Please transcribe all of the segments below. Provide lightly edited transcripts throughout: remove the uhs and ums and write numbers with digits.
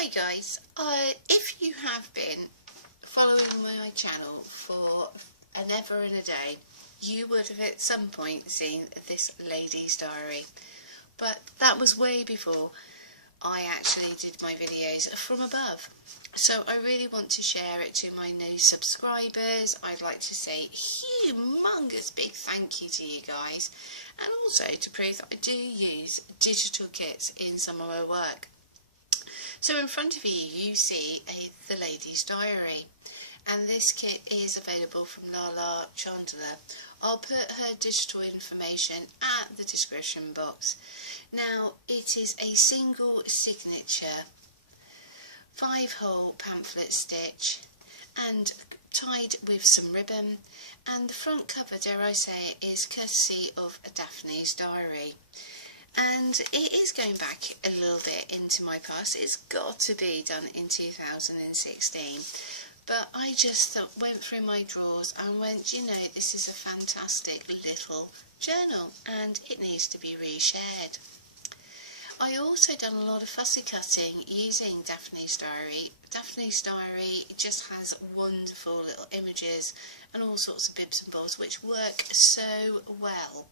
Hi guys, if you have been following my channel for an ever and a day, you would have at some point seen this lady's diary, but that was way before I actually did my videos from above. So I really want to share it to my new subscribers. I'd like to say humongous big thank you to you guys, and also to prove that I do use digital kits in some of my work. So in front of you, you see the lady's diary, and this kit is available from Lala Chandler. I'll put her digital information at the description box. Now, it is a single signature 5-hole pamphlet stitch and tied with some ribbon, and the front cover, dare I say, is courtesy of Daphne's diary. And it is going back a little bit into my past. It's got to be done in 2016. But I just went through my drawers and went, you know, this is a fantastic little journal and it needs to be reshared. I also done a lot of fussy cutting using Daphne's diary. Daphne's diary just has wonderful little images and all sorts of bibs and bobs which work so well.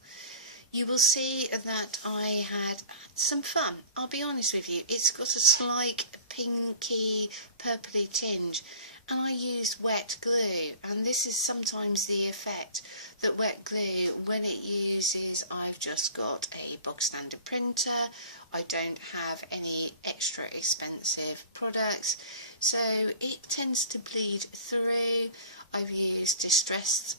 You will see that I had some fun. I'll be honest with you, it's got a slight pinky purpley tinge, and I used wet glue, and this is sometimes the effect that wet glue, when it uses, I've just got a bog standard printer, I don't have any extra expensive products, so it tends to bleed through. I've used Distressed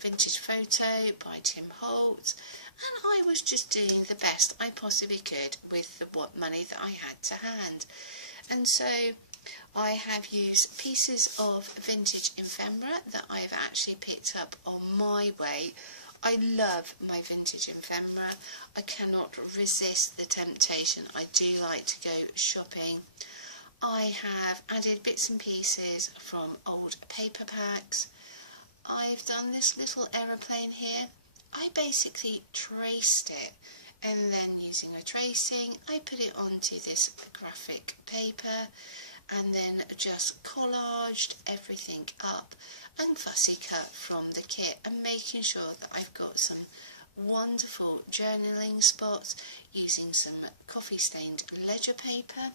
Vintage Photo by Tim Holt, and I was just doing the best I possibly could with the money that I had to hand. And so I have used pieces of vintage ephemera that I've actually picked up on my way. I love my vintage ephemera. I cannot resist the temptation. I do like to go shopping. I have added bits and pieces from old paper packs. I've done this little aeroplane here. I basically traced it, and then using a tracing I put it onto this graphic paper and then just collaged everything up and fussy cut from the kit, and making sure that I've got some wonderful journaling spots using some coffee stained ledger paper.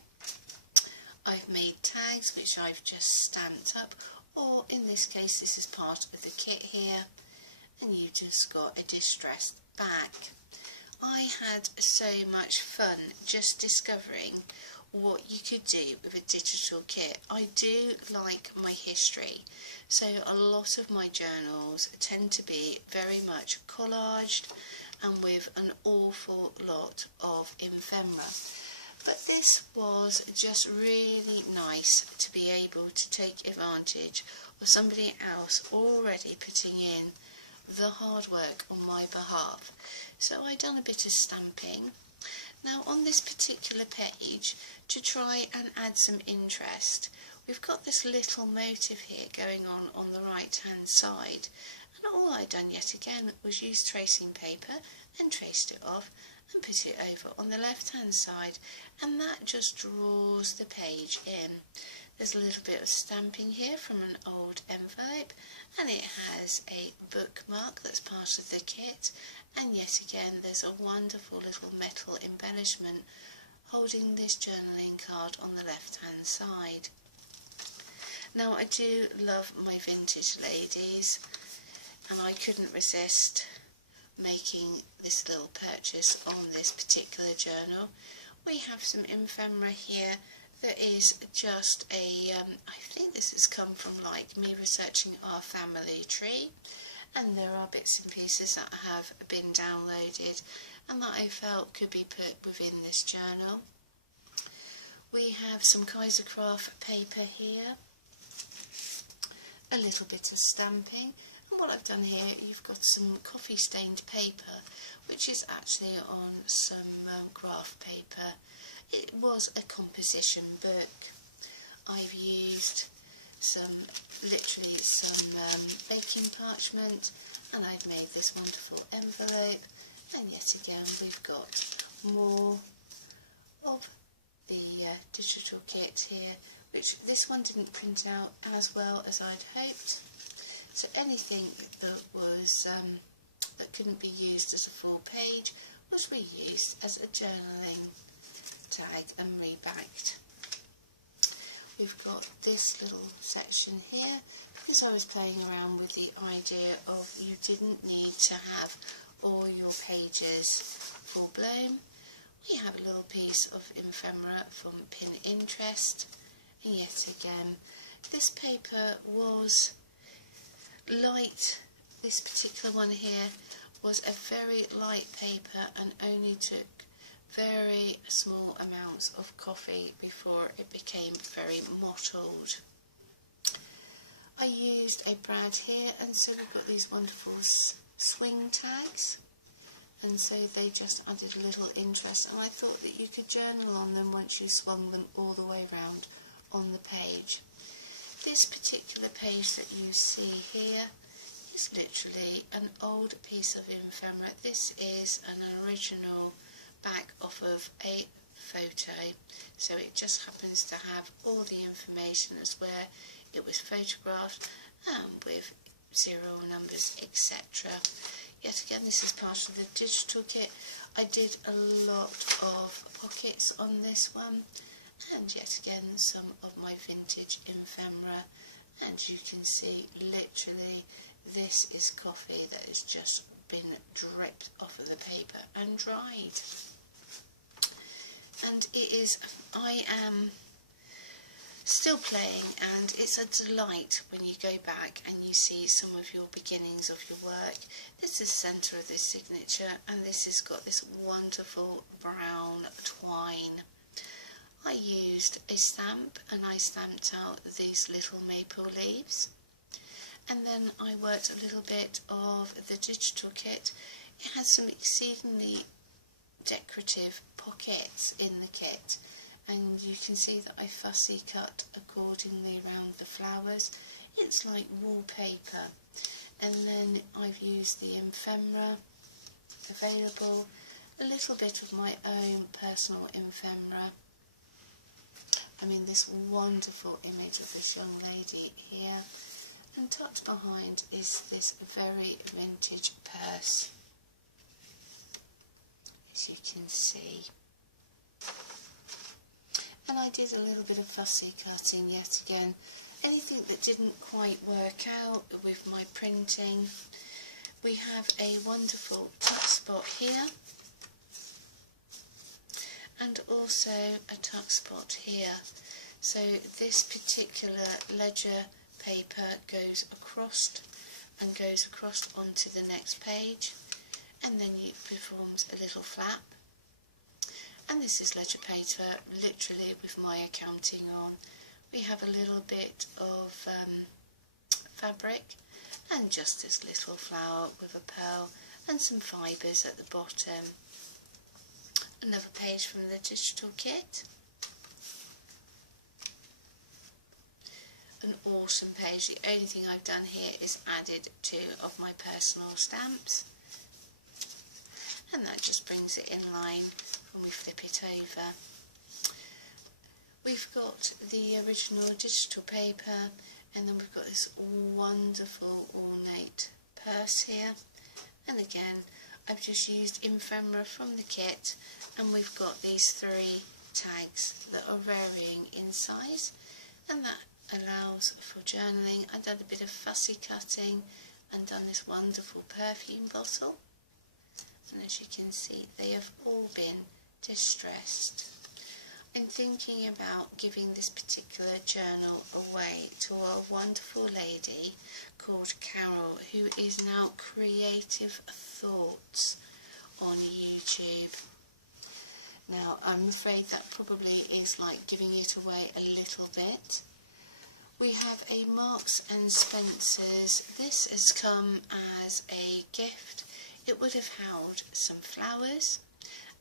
I've made tags which I've just stamped up, or in this case this is part of the kit here, and you've just got a distressed back. I had so much fun just discovering what you could do with a digital kit. I do like my history, so a lot of my journals tend to be very much collaged and with an awful lot of ephemera. But this was just really nice to be able to take advantage of somebody else already putting in the hard work on my behalf. So I done a bit of stamping. Now on this particular page, to try and add some interest, we've got this little motive here going on the right hand side, and all I done yet again was use tracing paper and traced it off and put it over on the left hand side, and that just draws the page in. There's a little bit of stamping here from an old envelope, and it has a bookmark that's part of the kit, and yet again there's a wonderful little metal embellishment holding this journaling card on the left hand side. Now I do love my vintage ladies, and I couldn't resist making this little purchase on this particular journal. We have some ephemera here that is just a, I think this has come from like me researching our family tree, and there are bits and pieces that have been downloaded and that I felt could be put within this journal. We have some Kaisercraft paper here, a little bit of stamping, and what I've done here, you've got some coffee stained paper which is actually on some graph paper. It was a composition book. I've used literally some baking parchment, and I've made this wonderful envelope, and yet again we've got more of the digital kit here, which this one didn't print out as well as I'd hoped. So anything that was that couldn't be used as a full page was reused as a journaling tag and rebacked. We've got this little section here because I was playing around with the idea of you didn't need to have all your pages full blown. We have a little piece of ephemera from Pinterest, and yet again this paper was light. This particular one here was a very light paper and only took very small amounts of coffee before it became very mottled. I used a brad here, and so we've got these wonderful swing tags, and so they just added a little interest, and I thought that you could journal on them once you swung them all the way around on the page. This particular page that you see here is literally an old piece of ephemera. This is an original back off of a photo, so it just happens to have all the information as where it was photographed with serial numbers, etc. Yet again, this is part of the digital kit. I did a lot of pockets on this one, and yet again some of my vintage ephemera, and you can see literally this is coffee that has just been dripped off of the paper and dried. And it is, I am still playing, and it's a delight when you go back and you see some of your beginnings of your work. This is the centre of this signature, and this has got this wonderful brown twine. I used a stamp and I stamped out these little maple leaves, and then I worked a little bit of the digital kit. It has some exceedingly decorative pockets in the kit, and you can see that I fussy cut accordingly around the flowers. It's like wallpaper. And then I've used the ephemera available, a little bit of my own personal ephemera. I mean, this wonderful image of this young lady here, and tucked behind is this very vintage purse, as you can see. And I did a little bit of fussy cutting yet again. Anything that didn't quite work out with my printing. We have a wonderful tuck spot here, and also a tuck spot here. So this particular ledger paper goes across and goes across onto the next page, and then it performs a little flap. And this is ledger paper, literally with my accounting on. We have a little bit of fabric and just this little flower with a pearl and some fibres at the bottom. Another page from the digital kit. An awesome page. The only thing I've done here is added 2 of my personal stamps, and that just brings it in line when we flip it over. We've got the original digital paper, and then we've got this wonderful ornate purse here, and again I've just used ephemera from the kit, and we've got these 3 tags that are varying in size, and that allows for journaling. I've done a bit of fussy cutting and done this wonderful perfume bottle, and as you can see they have all been distressed. I'm thinking about giving this particular journal away to a wonderful lady called Carol, who is now Creative Thoughts on YouTube. Now I'm afraid that probably is like giving it away a little bit. We have a Marks and Spencer's. This has come as a gift. It would have held some flowers,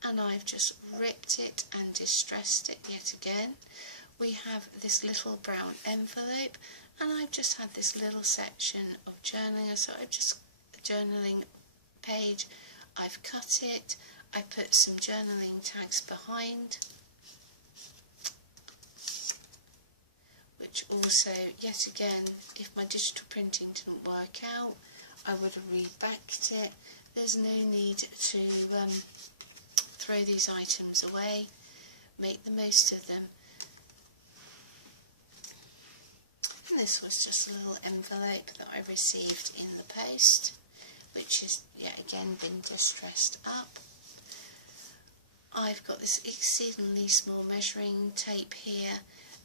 and I've just ripped it and distressed it yet again. We have this little brown envelope, and I've just had this little section of journaling. So I've just a journaling page. I've cut it. I put some journaling tags behind, also, yet again, if my digital printing didn't work out, I would have rebacked it. There's no need to throw these items away. Make the most of them. And this was just a little envelope that I received in the post, which has yet again been distressed up. I've got this exceedingly small measuring tape here,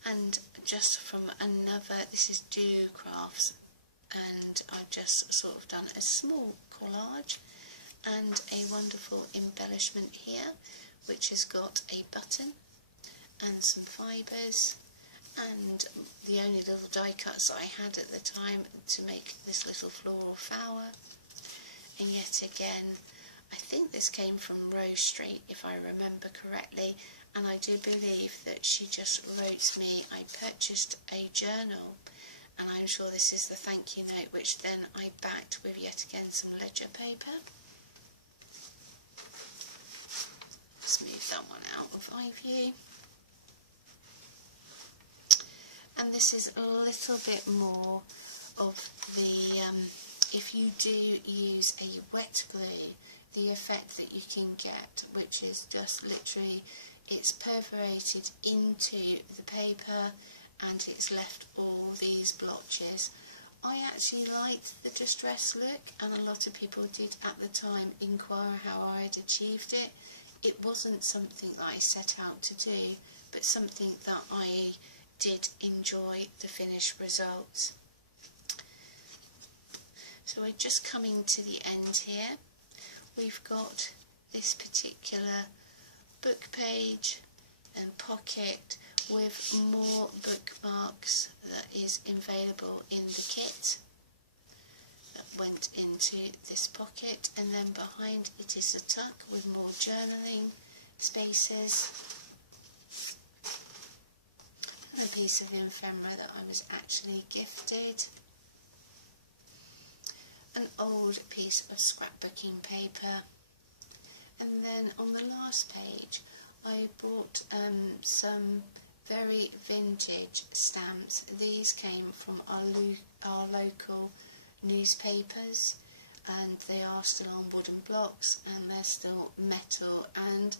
and just from another, this is Do Crafts, and I've just sort of done a small collage and a wonderful embellishment here, which has got a button and some fibres, and the only little die cuts I had at the time to make this little floral flower. And yet again, I think this came from Rose Street, if I remember correctly, and I do believe that she just wrote me, I purchased a journal, and I'm sure this is the thank you note, which then I backed with yet again some ledger paper. Let's move that one out of eye view. And this is a little bit more of the, if you do use a wet glue, the effect that you can get, which is just literally, it's perforated into the paper and it's left all these blotches. I actually liked the distress look, and a lot of people did at the time inquire how I had achieved it. It wasn't something that I set out to do, but something that I did enjoy the finished results. So we're just coming to the end here. We've got this particular book page and pocket with more bookmarks that is available in the kit that went into this pocket, and then behind it is a tuck with more journaling spaces. A piece of ephemera that I was actually gifted, an old piece of scrapbooking paper, and then on the last page I bought some very vintage stamps. These came from our local newspapers, and they are still on wooden blocks and they're still metal, and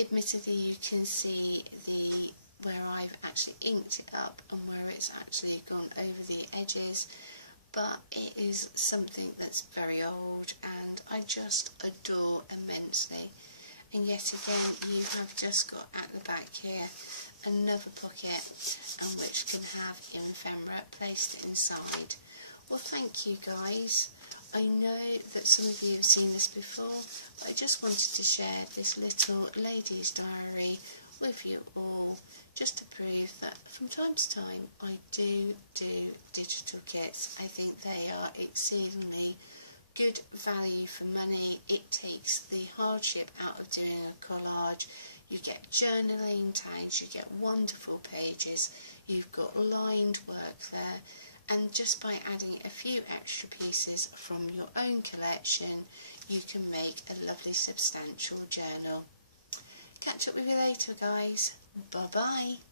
admittedly you can see where I've actually inked it up and where it's actually gone over the edges, but it is something that's very old and I just adore immensely. And yet again, you have just got at the back here another pocket, and which can have ephemera placed inside. Well, thank you guys. I know that some of you have seen this before, but I just wanted to share this little lady's diary with you all, just to prove that from time to time I do digital kits. I think they are exceedingly good value for money. It takes the hardship out of doing a collage. You get journaling tags, you get wonderful pages, you've got lined work there, and just by adding a few extra pieces from your own collection, you can make a lovely substantial journal. Catch up with you later, guys. Bye bye.